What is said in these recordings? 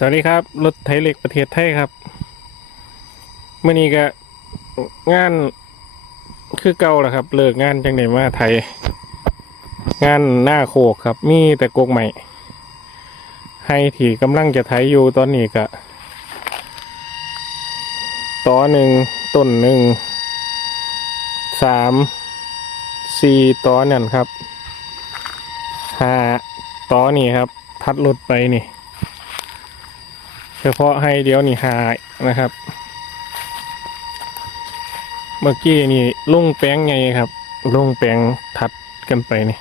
สวัสดีครับ รถไถเหล็กประเทศไทยครับเมื่อนี้ก็งานคือเก่าแหละครับ เลิกงานจังไหนมาไทย งานหน้าโคกครับ มีแต่โกกใหม่ ให้ที่กำลังจะไถอยู่ตอนนี้ก็ต่อหนึ่งต้นหนึ่งสามสี่ต่อนั่นครับห้าต่อนี่ครับทัดรถไปนี่ เฉพาะให้เดียวนี่หายนะครับ เมื่อกี้นี่ลุ่งแป้งไงครับลุ่งแป้งทัดกันไปนี่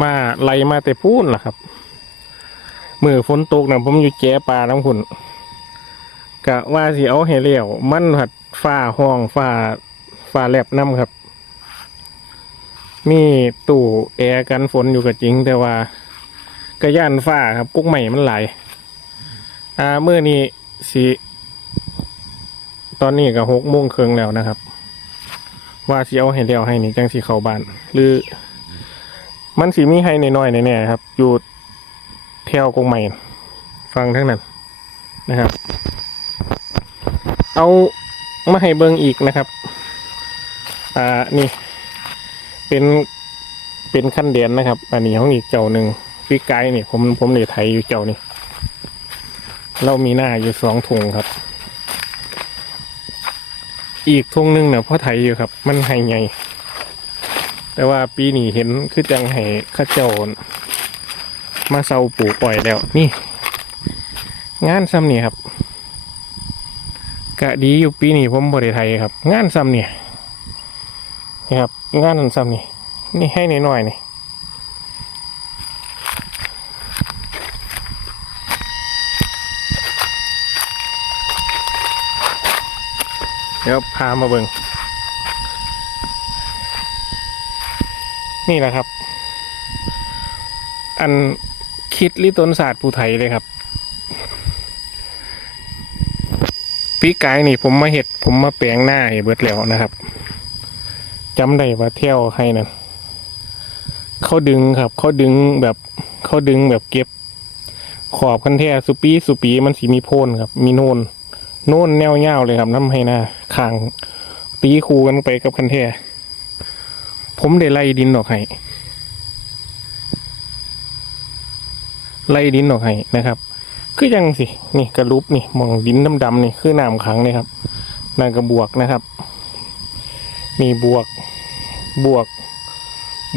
มาไล่มาแต่พูนล่ะครับมือฝนตกนะผมอยู่แจ้ปลาน้ำขุนกะว่าสิเอาให้เลี้ยวมันหัดฝ้าห้องฝ้าฝ้าแลบน้ำครับ มีตู้แอร์กันฝนอยู่กับจริงแต่ว่า กระย่านฟ้าครับกุ๊กใหม่มันไหลอ่าเมื่อนี้สีตอนนี้ก็หกโมงครึ่งแล้วนะครับ ว่าสีเอาให้เดียวให้นี่จังสีเข้าบ้าน หรือ มันสีมีให้น้อยๆแน่ๆครับ อยู่แถวกุ๊กใหม่ ฟังทั้งนั้นนะครับ เอามาให้เบิ่งอีกนะครับ อ่านี่ เป็นเป็นขั้นเดียนนะครับ อันนี้ของอีกเจ้าหนึ่ง พี่ไกด์นี่ผมผมเลยไทยอยู่เจ้านี่ เรามีหน้าอยู่สองถุงครับ อีกถุงหนึงเนี่ยพ่อไทยอยู่ครับ มันไฮไงแต่ว่าปีนี้เห็นคือจังไห้ข้าเจ้ามาเซาปลูกปล่อยแล้ว นี่ งานซ้ำนี่ครับกะดีอยู่ปีนี้ผมบริไทยครับ งานซ้ำเนี่ยนี่ครับ งานนันซ้ำนี่นี่ให้หน่อยๆนี่ เดี๋ยวพามาเบิงนี่แหละครับ อันคิดลิต้นศาสตร์ภูไทยเลยครับปีกายนี่ผมมาเห็ดผมมาแปลงหน้าให้เบิดแล้วนะครับจำได้ว่าเที่ยวให้นั่นเขาดึงครับ เขาดึงแบบเขาดึงแบบเก็บขอบคันแท้สุปีสุปีมันสีมีโพนครับ มีโนน โน่นแนวเงาวเลยครับน้ำให้หน้าคาง ตีคูกันไปกับคันเท่ผมได้ไล่ดินออกให้ไล่ดินออกให้นะครับ คือยังสิ นี่กระลุบนี่มองดินดำๆนี่คือน้ำขังนี่ครับนั่นกระบวกนะครับ มีบวกบวก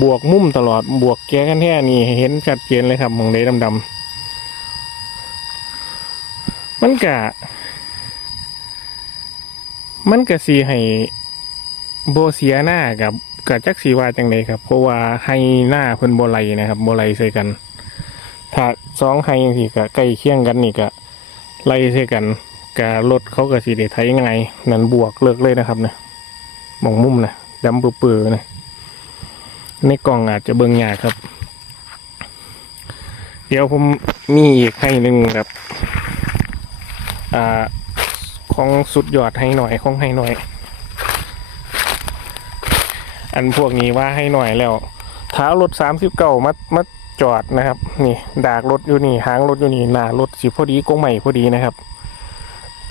บวกมุมตลอดบวกแก้กันแท่นี่เห็นชัดเจนเลยครับมองได้ดำๆมันกะ มันก็สีให้โบเสียหน้ากับกับจักสีว่าจังเลยครับ เพราะว่าให้หน้าเพิ่นโบไลนะครับโบไลใส่กัน ถ้าสองให้ยังสิก็ใกล้เคียงกันนี่ก็ไล่ใส่กันกับรถเขาก็สีเดไทยยังไงนั่นบวกเลิกเลยนะครับนะมองมุมนะดำเปื่อๆนะในกล่องอาจจะเบิ่งยากครับ เดี๋ยวผมมีอีกให้หนึ่งแบบอ่า ของสุดยอดให้หน่อยของให้หน่อย อันพวกนี้ว่าให้หน่อยแล้วเท้ารถสามสิบเก้ามามาจอดนะครับ นี่ดากรถอยู่นี่หางรถอยู่นี่หน้ารถสิพอดีกงใหม่พอดีนะครับ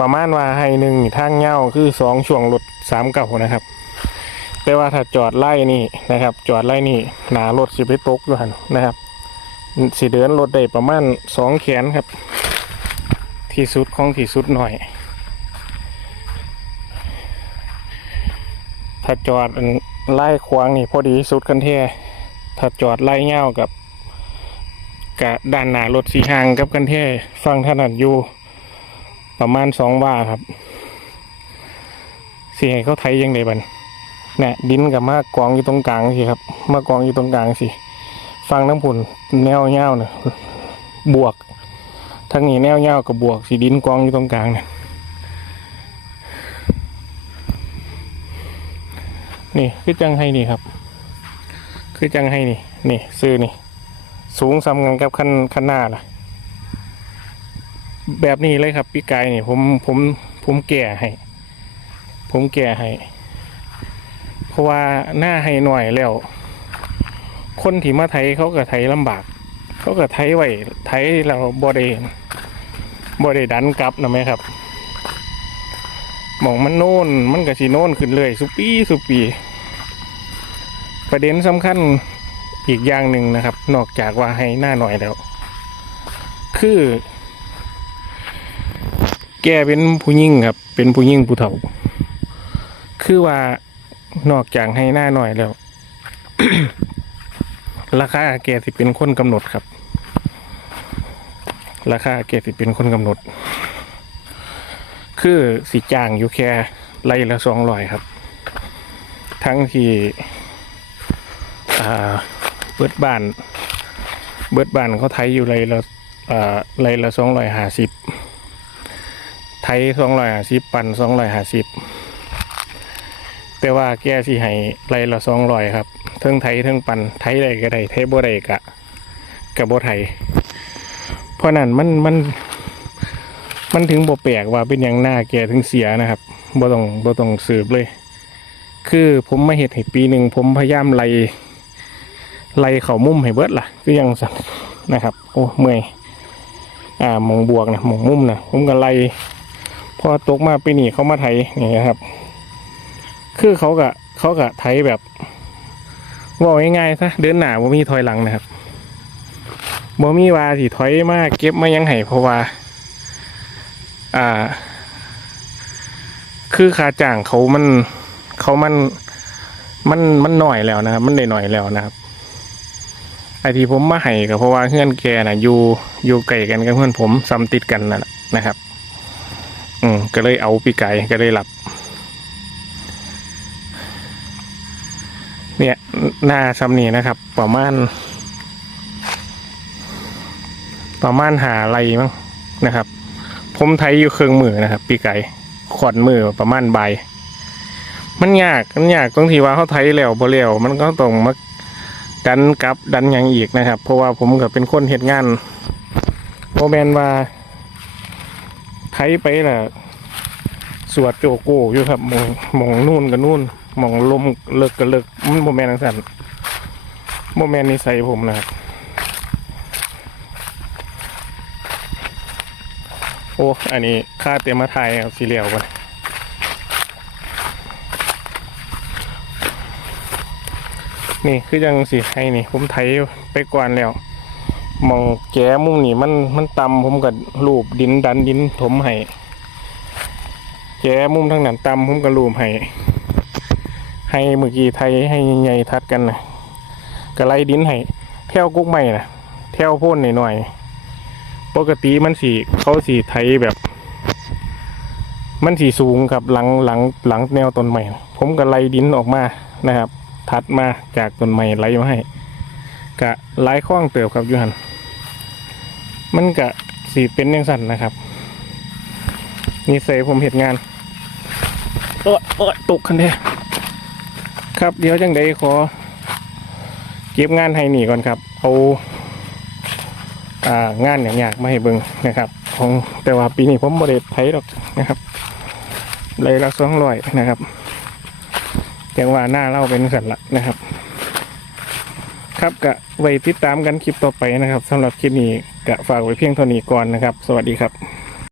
ประมาณว่าให้หนึ่งทางเงาคือสองช่วงรถสามเก่านะครับแต่ว่าถ้าจอดไล่นี่นะครับ จอดไล่นี่หนารถสิไปตกอยู่หันนะครับสิเดินรถได้ประมาณสองแขนครับ ที่สุดของที่สุดหน่อย ถ้าจอดไล่ขวางนี่พอดีสุดกันแท้ถ้าจอดไล่เง่ากับกะด้านหน้ารถสีหางกับกันแท้ฟังถนัดอยู่ประมาณสองว่าครับสีให้เขาไทยยังไงบันเนี่ยดินกับมากกองอยู่ตรงกลางสิครับ มากองอยู่ตรงกลางสิฟังน้ำผุนแนวเง่าเนี่ยบวก ทั้งนี้แนวเง่ากับบวกสีดินกองอยู่ตรงกลางเนี่ย นี่คือจังให้นี่ครับ คือจังให้นี่ นี่ ซื้อนี่ สูงซ้ำกันกับคันคันหน้าล่ะ แบบนี้เลยครับพี่กายนี่ ผมผมผมแก่ให้ ผมแก่ให้ เพราะว่าหน้าให้หน่อยแล้ว คนที่มาไทยเขาก็ไทยลำบาก เขาก็ไถไว้ไถเราบ่ได้บ่ได้ดันกลับนะไหมครับมองมันโน่นมันก็สิโน่นขึ้นเลยสุปีสุปี ประเด็นสำคัญอีกอย่างหนึ่งนะครับ นอกจากว่าให้หน้าหน่อยแล้ว คือ แกเป็นผู้ยิ่งครับ เป็นผู้ยิ่งผู้เฒ่า คือว่านอกจากให้หน้าหน่อยแล้ว ราคาแกสิเป็นคนกำหนดครับ ราคาแกสิเป็นคนกำหนด คือสิจ้างอยู่แค่ไร่ละสองร้อยครับ ทั้งที่ เบิดบ้าน เบิดบ้านเขาไทยอยู่ไรละไรละสองร้อยห้าสิบไทยสองร้อยห้าสิบปันสองร้อยห้าสิบแต่ว่าแกสิให้ไรละสองร้อยครับเทิงไทยเทิงปันไทยใดก็ได้ไทยบ่ได้กะกะบ่ไทยเพราะนั้นมันมันมันถึงบ่แปลกว่าเป็นอย่างหน้าแกถึงเสียนะครับบ่ต้องบ่ต้องสืบเลย คือผมมาเห็ดให้ปีหนึ่งผมพยายามไล่ ไล่เขามุมให้เบิดล่ะคือยังสั่นนะครับ โอ้เมื่อยอ่าหมองบวกนะหมองมุมนะผมก็ไล่พอตกมาปีนี้เขามาไถนี่นะครับ คือเขากะเขากะไถแบบว่าง่ายๆซะเดินหน้าบ่มีถอยหลังนะครับบ่มีว่าสิถอยมาเก็บมายังไห้เพราะว่า อ่า คือคาจ้างเขามันเขามันมันมันหน่อยแล้วนะครับ มันได้หน่อยแล้วนะครับ อที่ผมมาให้ก็เพราะว่าเพื่อนแกน่ะอยู่อยู่ไกลกันกับเพื่อนผมซ้ำติดกันนั่นแหละนะครับ อืมก็เลยเอาปีไก่ก็เลยหลับ เนี่ยหน้าซ้ำนี้นะครับ ประมาณประมาณหาอะไรมั้งนะครับ ผมไทยอยู่เครื่องมือนะครับ ปีไก่ขอนมือประมาณใบมันยากมันยากตรงที่ว่าเขาไทยแล้วบ่แล้วมันก็ต้องมา ดันกลับดันหยังอีกนะครับ เพราะว่าผมก็เป็นคนเหตุงานโมแมนว่าไทยไปล่ะ สวดโจโก้อยู่ครับมองมองนู่นกับนู่นมองลมเลิกกับเลิกมันโมแมนทังสันโมแมนนิสัยผมนะครับโอ้ อันนี้ค่าเตรีมมาไทยครับสีเหลียวไป นี่คือยังสิให้นี่ ผมไถไปก่อนแล้วมองแก้มุมนี่มันมันต่ำผมก็ลูบดินดันดินถมให้แกมุมทางนั้นต่ำผมก็รูมให้ให้เมื่อกี้ไทยให้ใหญ่ทัดกันนะก็ไลดินให้แถวกุ๊กใหม่นะแถวพ่นหน่อยๆปกติมันสีเขาสีไทยแบบ มันสีสูงกับหลังหลังหลังแนวต้นใหม่ ผมก็ไลดินออกมานะครับ ทัดมาจากต้นใหม่ไล่มาให้กะไล่ข้องเติบครับยูหันมันกะสีเป็นยังสั่นนะครับนี่เซผมเห็นงานโอ้ยโอ้ยตกคันเดียครับเดี๋ยวจังใดขอ เก็บงานให้หนีก่อนครับ เอาอ่างานอย่างยากมาให้เบิ่งนะครับ ของแต่ว่าปีนี้ผมบริเวไทยหรอกนะครับเลยละสองร้อยนะครับ จังว่าหน้าเล่าเป็นสัตว์ละนะครับ ครับกะไว้ติดตามกันคลิปต่อไปนะครับสำหรับคลิปนี้กะฝากไว้เพียงเท่านี้ก่อนนะครับ สวัสดีครับ